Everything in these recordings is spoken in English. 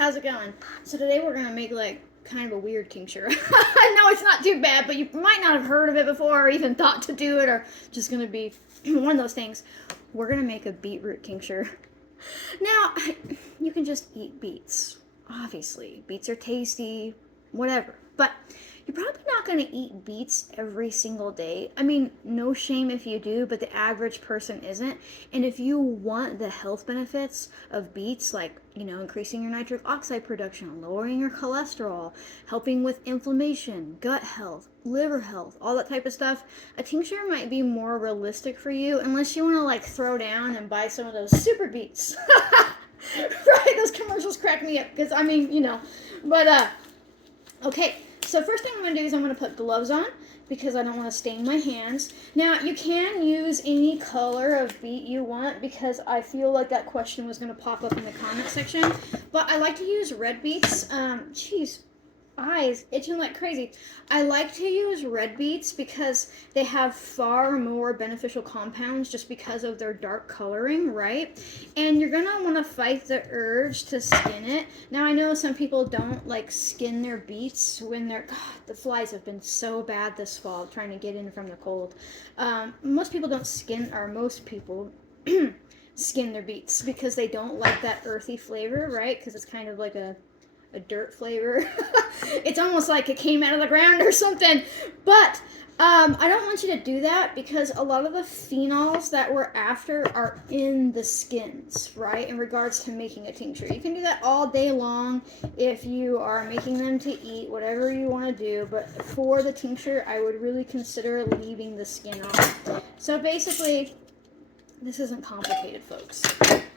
how's it going? So today we're gonna make like kind of a weird tincture. I know it's not too bad, but you might not have heard of it before or even thought to do it, or just gonna be one of those things. We're gonna make a beetroot tincture. Now, you can just eat beets. Obviously, beets are tasty, whatever. But you're probably not going to eat beets every single day. I mean, no shame if you do, but the average person isn't. And if you want the health benefits of beets, like, increasing your nitric oxide production, lowering your cholesterol, helping with inflammation, gut health, liver health, all that type of stuff, a tincture might be more realistic for you, unless you want to like throw down and buy some of those super beets. Right? Those commercials crack me up because but okay. So first thing I'm going to do is I'm going to put gloves on because I don't want to stain my hands. Now, you can use any color of beet you want because I feel like that question was going to pop up in the comment section. But I like to use red beets. Jeez, eyes itching like crazy. I like to use red beets because they have far more beneficial compounds just because of their dark coloring, right? And you're gonna want to fight the urge to skin it. Now, I know some people don't like skin their beets when they're, God, the flies have been so bad this fall trying to get in from the cold. Most people don't skin, or most people skin their beets because they don't like that earthy flavor, right? Because it's kind of like a dirt flavor. It's almost like it came out of the ground or something. But I don't want you to do that because a lot of the phenols that we're after are in the skins, right? In regards to making a tincture. You can do that all day long if you are making them to eat, whatever you want to do. But for the tincture, I would really consider leaving the skin off. So basically, this isn't complicated, folks.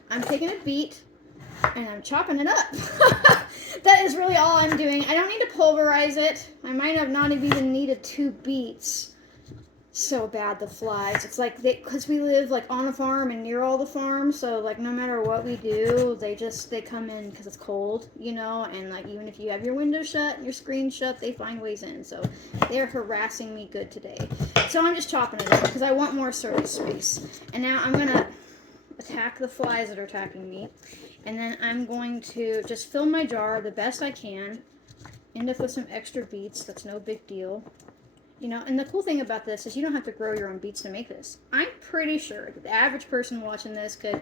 I'm taking a beet and I'm chopping it up. That is really all I'm doing. I don't need to pulverize it. I might have not have even needed 2 beets. So bad, the flies. It's like, because we live like on a farm and near all the farms, so like no matter what we do, they come in because it's cold, and like even if you have your window shut and your screen shut, they find ways in. So they're harassing me good today. So I'm just chopping it up because I want more surface space. And now I'm going to attack the flies that are attacking me. And then I'm going to just fill my jar the best I can. End up with some extra beets. That's no big deal. And the cool thing about this is you don't have to grow your own beets to make this. I'm pretty sure that the average person watching this could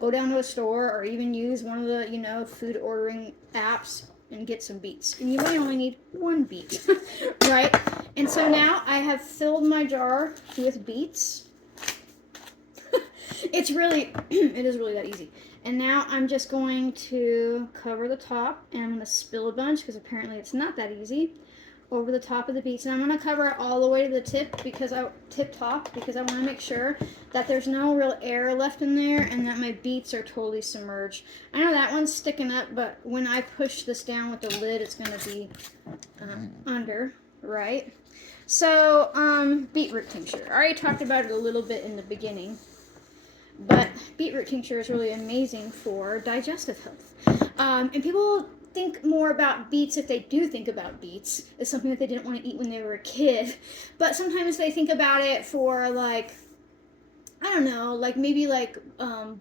go down to a store or even use one of the, food ordering apps and get some beets. And you might only need 1 beet, right? And so now I have filled my jar with beets. It is really that easy. And now I'm just going to cover the top, and I'm going to spill a bunch, because apparently it's not that easy, over the top of the beets. And I'm going to cover it all the way to the tip top, because I want to make sure that there's no real air left in there and that my beets are totally submerged. I know that one's sticking up, but when I push this down with the lid, it's going to be under, right? So, beetroot tincture. I already talked about it a little bit in the beginning. But beetroot tincture is really amazing for digestive health. And people think more about beets, if they do think about beets, as something that they didn't want to eat when they were a kid. But sometimes they think about it for, like, I don't know, like maybe like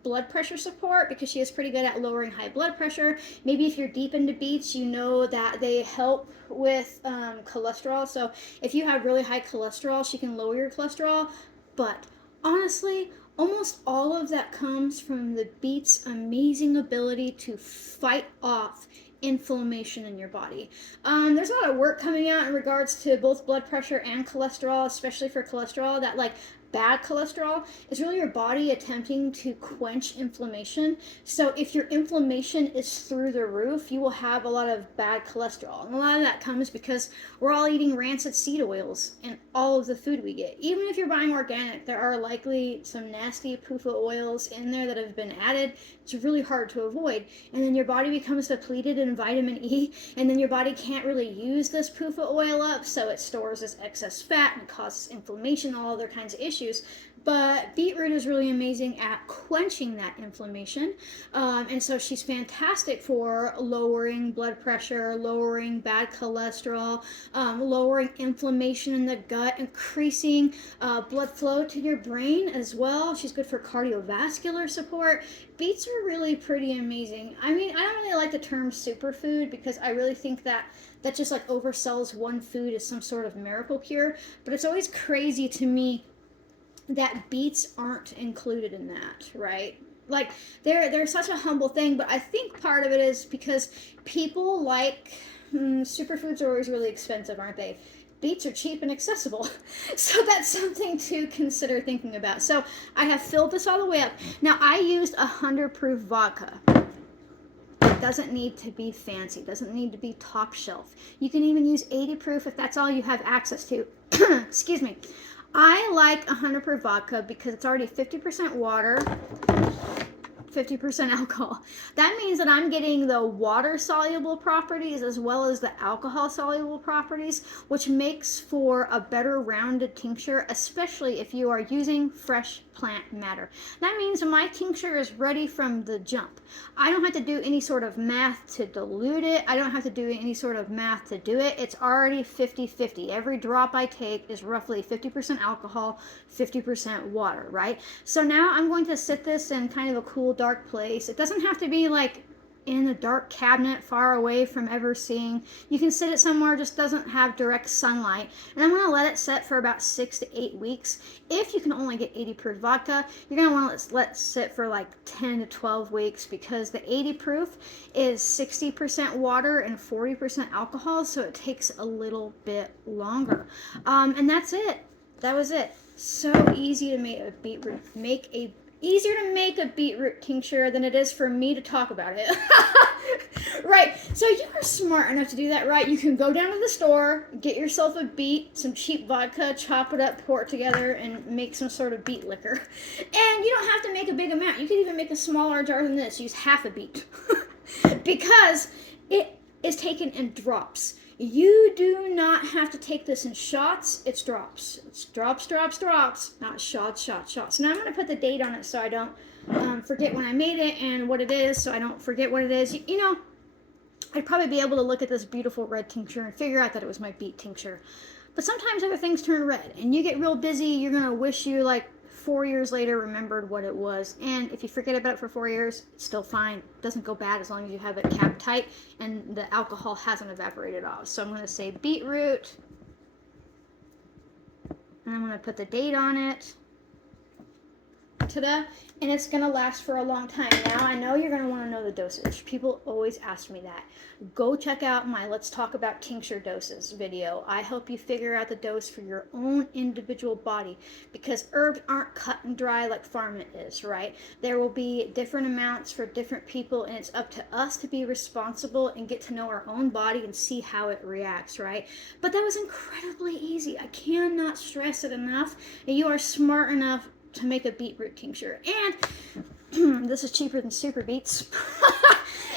blood pressure support, because she is pretty good at lowering high blood pressure. Maybe if you're deep into beets, you know that they help with cholesterol. So if you have really high cholesterol, she can lower your cholesterol. But honestly, almost all of that comes from the beet's amazing ability to fight off inflammation in your body. There's a lot of work coming out in regards to both blood pressure and cholesterol, especially for cholesterol, that like bad cholesterol is really your body attempting to quench inflammation. So if your inflammation is through the roof, you will have a lot of bad cholesterol. And a lot of that comes because we're all eating rancid seed oils in all of the food we get. Even if you're buying organic, there are likely some nasty PUFA oils in there that have been added. It's really hard to avoid. And then your body becomes depleted in vitamin E, and then your body can't really use this PUFA oil up, so it stores this excess fat and causes inflammation, all other kinds of issues. tissues. But beetroot is really amazing at quenching that inflammation. And so she's fantastic for lowering blood pressure, lowering bad cholesterol, lowering inflammation in the gut, increasing blood flow to your brain as well. She's good for cardiovascular support. Beets are really pretty amazing. I mean, I don't really like the term superfood because I really think that just like oversells one food as some sort of miracle cure. But it's always crazy to me that beets aren't included in that, right? Like they're such a humble thing, but I think part of it is because people like superfoods are always really expensive, aren't they? Beets are cheap and accessible. So that's something to consider thinking about. So I have filled this all the way up. Now I used 100 proof vodka. It doesn't need to be fancy. It doesn't need to be top shelf. You can even use 80 proof if that's all you have access to. Excuse me. I like 100 proof vodka because it's already 50% water, 50% alcohol. That means that I'm getting the water soluble properties as well as the alcohol soluble properties, which makes for a better rounded tincture, especially if you are using fresh plant matter. That means my tincture is ready from the jump. I don't have to do any sort of math to dilute it. I don't have to do any sort of math to do it. It's already 50-50. Every drop I take is roughly 50% alcohol, 50% water, right? So now I'm going to sit this in kind of a cool, dark place. It doesn't have to be like in a dark cabinet far away from ever seeing. You can sit it somewhere just doesn't have direct sunlight. And I'm going to let it set for about 6 to 8 weeks. If you can only get 80 proof vodka, you're going to want to let it sit for like 10 to 12 weeks because the 80 proof is 60% water and 40% alcohol, so it takes a little bit longer. And that's it. That was it. So easy to make a beetroot. Easier to make a beetroot tincture than it is for me to talk about it. Right, so you are smart enough to do that, right? You can go down to the store, get yourself a beet, some cheap vodka, chop it up, pour it together, and make some sort of beet liquor. And you don't have to make a big amount. You can even make a smaller jar than this. Use half a beet. Because it is taken in drops. You do not have to take this in shots. It's drops. It's drops, drops, drops. Not shots, shots, shots. So now I'm going to put the date on it so I don't forget when I made it and what it is, so I don't forget what it is. You know, I'd probably be able to look at this beautiful red tincture and figure out that it was my beet tincture. But sometimes other things turn red, and you get real busy. You're going to wish you, like, 4 years later remembered what it was. And if you forget about it for 4 years, it's still fine. It doesn't go bad as long as you have it capped tight and the alcohol hasn't evaporated off. So I'm going to say beetroot, and I'm going to put the date on it. Ta-da! And it's going to last for a long time. Now, I know you're going to want to know the dosage. People always ask me that. Go check out my Let's Talk About Tincture Doses video. I help you figure out the dose for your own individual body because herbs aren't cut and dry like farming is, right? There will be different amounts for different people, and it's up to us to be responsible and get to know our own body and see how it reacts, right? But that was incredibly easy. I cannot stress it enough. And you are smart enough to make a beetroot tincture, and this is cheaper than super beets.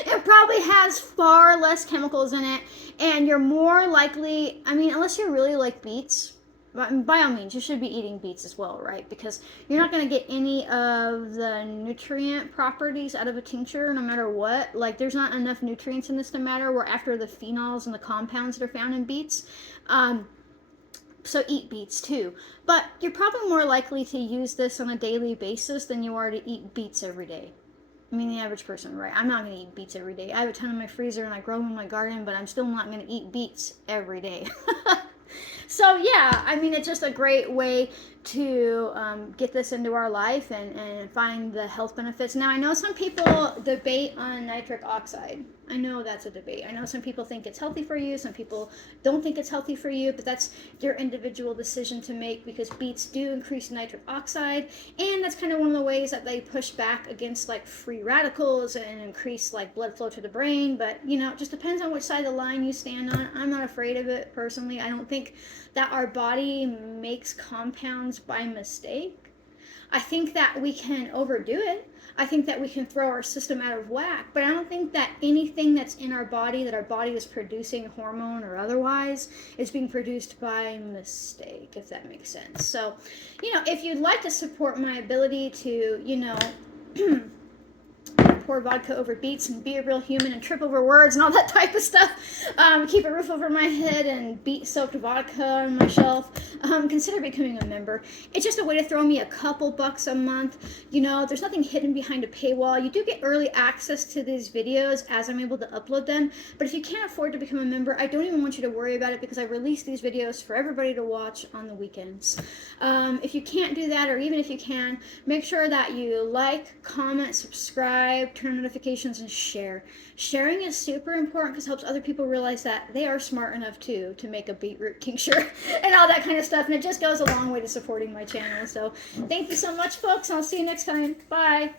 It probably has far less chemicals in it, and you're more likely, I mean, unless you really like beets, by all means you should be eating beets as well, right? Because you're not going to get any of the nutrient properties out of a tincture no matter what. Like, there's not enough nutrients in this no matter. We're after the phenols and the compounds that are found in beets. So eat beets too. But you're probably more likely to use this on a daily basis than you are to eat beets every day. I mean, the average person, right? I'm not going to eat beets every day. I have a ton in my freezer and I grow them in my garden, but I'm still not going to eat beets every day. So yeah, I mean, it's just a great way to get this into our life and find the health benefits. Now, I know some people debate on nitric oxide. I know that's a debate. I know some people think it's healthy for you. Some people don't think it's healthy for you, but that's your individual decision to make because beets do increase nitric oxide. And that's kind of one of the ways that they push back against like free radicals and increase like blood flow to the brain. But, you know, it just depends on which side of the line you stand on. I'm not afraid of it personally. I don't think that our body makes compounds by mistake. I think that we can overdo it. I think that we can throw our system out of whack, but I don't think that anything that's in our body that our body is producing, hormone or otherwise, is being produced by mistake, if that makes sense. So, if you'd like to support my ability to, pour vodka over beets and be a real human and trip over words and all that type of stuff, keep a roof over my head and beet soaked vodka on my shelf, consider becoming a member. It's just a way to throw me a couple bucks a month. There's nothing hidden behind a paywall. You do get early access to these videos as I'm able to upload them, but if you can't afford to become a member, I don't even want you to worry about it, because I release these videos for everybody to watch on the weekends. If you can't do that, or even if you can, make sure that you like, comment, subscribe, turn notifications, and share. Sharing is super important because it helps other people realize that they are smart enough too to make a beetroot tincture and all that kind of stuff, and it just goes a long way to supporting my channel. So thank you so much, folks. I'll see you next time. Bye.